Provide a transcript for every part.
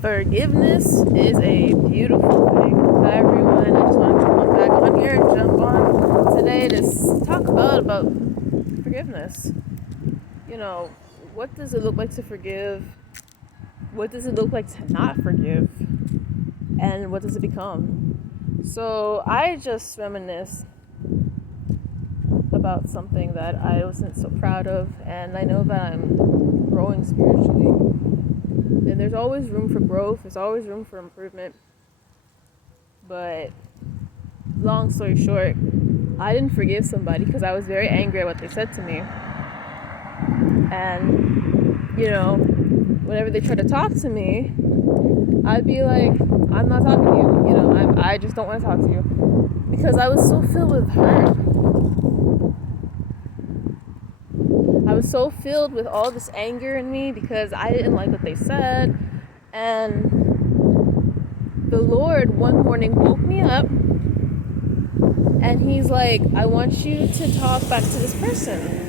Forgiveness is a beautiful thing. Hi everyone, I just want to come back on here and jump on today to talk about forgiveness. You know, what does it look like to forgive? What does it look like to not forgive? And what does it become? So I just reminisce about something that I wasn't so proud of, and I know that I'm growing spiritually. And there's always room for growth, there's always room for improvement. But long story short, I didn't forgive somebody because I was very angry at what they said to me. And, whenever they tried to talk to me, I'd be like, I'm not talking to you. I just don't want to talk to you. Because I was so filled with hurt. I was so filled with all this anger in me because I didn't like what they said. And the Lord one morning woke me up and he's like, I want you to talk back to this person.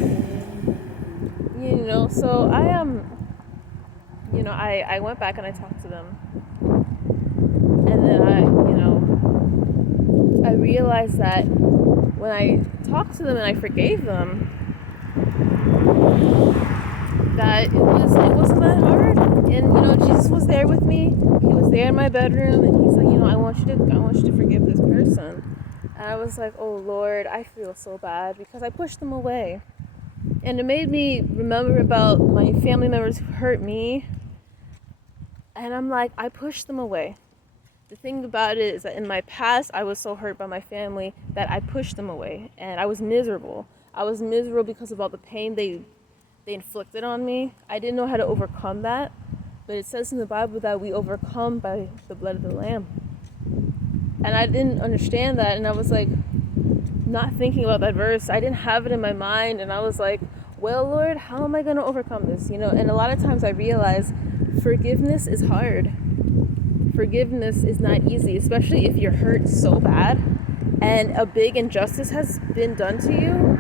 So I went back and I talked to them. And then I realized that when I talked to them and I forgave them, that it wasn't that hard. And Jesus was there with me. He was there in my bedroom, and he's like, I want you to forgive this person. And I was like, oh Lord, I feel so bad because I pushed them away. And it made me remember about my family members who hurt me. And I'm like, I pushed them away. The thing about it is that in my past, I was so hurt by my family that I pushed them away. And I was miserable. I was miserable because of all the pain they inflicted on me. I didn't know how to overcome that. But it says in the Bible that we overcome by the blood of the Lamb. And I didn't understand that. And I was like, not thinking about that verse. I didn't have it in my mind. And I was like, well, Lord, how am I going to overcome this? And a lot of times I realize forgiveness is hard. Forgiveness is not easy, especially if you're hurt so bad and a big injustice has been done to you.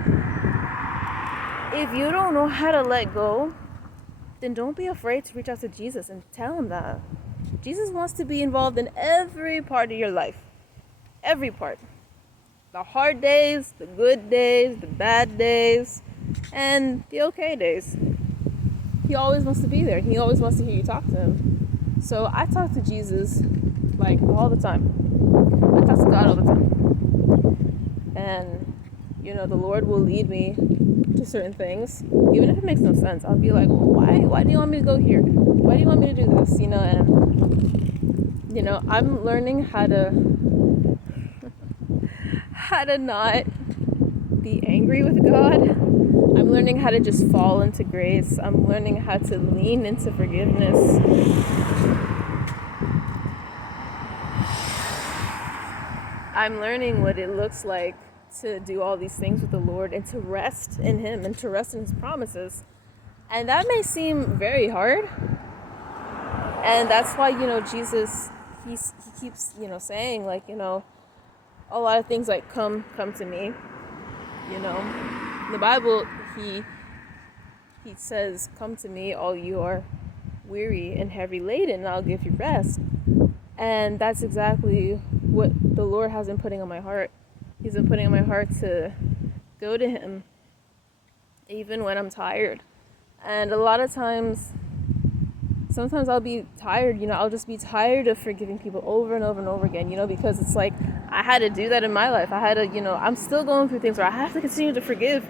If you don't know how to let go, then don't be afraid to reach out to Jesus and tell him that. Jesus wants to be involved in every part of your life. Every part. The hard days, the good days, the bad days, and the okay days. He always wants to be there. He always wants to hear you talk to him. So I talk to Jesus all the time. I talk to God all the time. And, the Lord will lead me to certain things. Even if it makes no sense, I'll be like, well, why do you want me to go here? Why do you want me to do this? And, I'm learning how to not be angry with God. I'm learning how to just fall into grace. I'm learning how to lean into forgiveness. I'm learning what it looks like to do all these things with the Lord and to rest in him and to rest in his promises. And that may seem very hard. And that's why, Jesus, he keeps, saying a lot of things like come to me. In the Bible, he says, come to me, all you are weary and heavy laden, and I'll give you rest. And that's exactly what the Lord has been putting on my heart. He's been putting on my heart to go to him even when I'm tired. And a lot of times, sometimes I'll be tired, I'll just be tired of forgiving people over and over and over again, because it's like I had to do that in my life. I had to, I'm still going through things where I have to continue to forgive,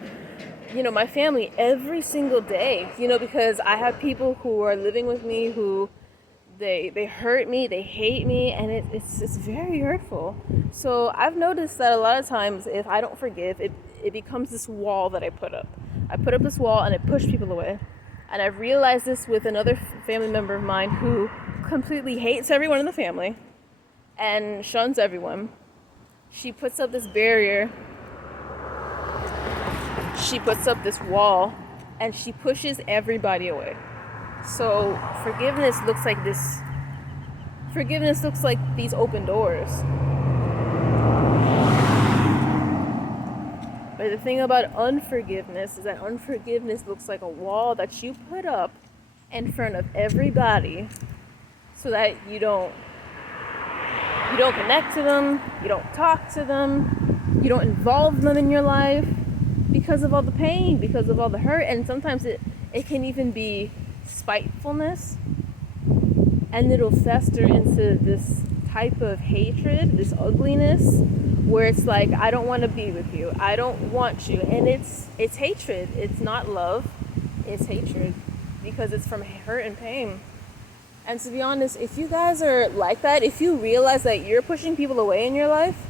my family every single day, because I have people who are living with me who they hurt me, they hate me, and it's very hurtful. So I've noticed that a lot of times if I don't forgive, it becomes this wall that I put up. I put up this wall and I push people away. And I've realized this with another family member of mine who completely hates everyone in the family and shuns everyone. She puts up this barrier. She puts up this wall and she pushes everybody away. So forgiveness looks like this. Forgiveness looks like these open doors. But the thing about unforgiveness is that unforgiveness looks like a wall that you put up in front of everybody so that you don't connect to them, you don't talk to them, you don't involve them in your life because of all the pain, because of all the hurt. And sometimes it can even be spitefulness, and it'll fester into this type of hatred, this ugliness, where it's like, I don't want to be with you, I don't want you. And it's hatred. It's not love, it's hatred, because it's from hurt and pain. And to be honest, if you guys are like that, if you realize that you're pushing people away in your life,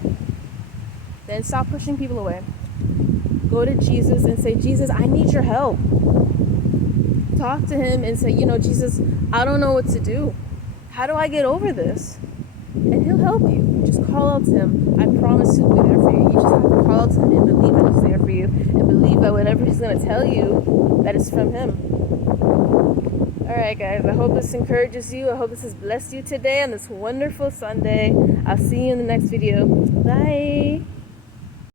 then stop pushing people away. Go to Jesus and say, Jesus, I need your help. Talk to him and say, Jesus, I don't know what to do. How do I get over this? And he'll help you. Just call out to him. I promise he'll be there for you. You just have to call out to him and believe that he's there for you, and believe that whatever he's going to tell you, that it's from him. Alright guys, I hope this encourages you. I hope this has blessed you today on this wonderful Sunday. I'll see you in the next video. Bye!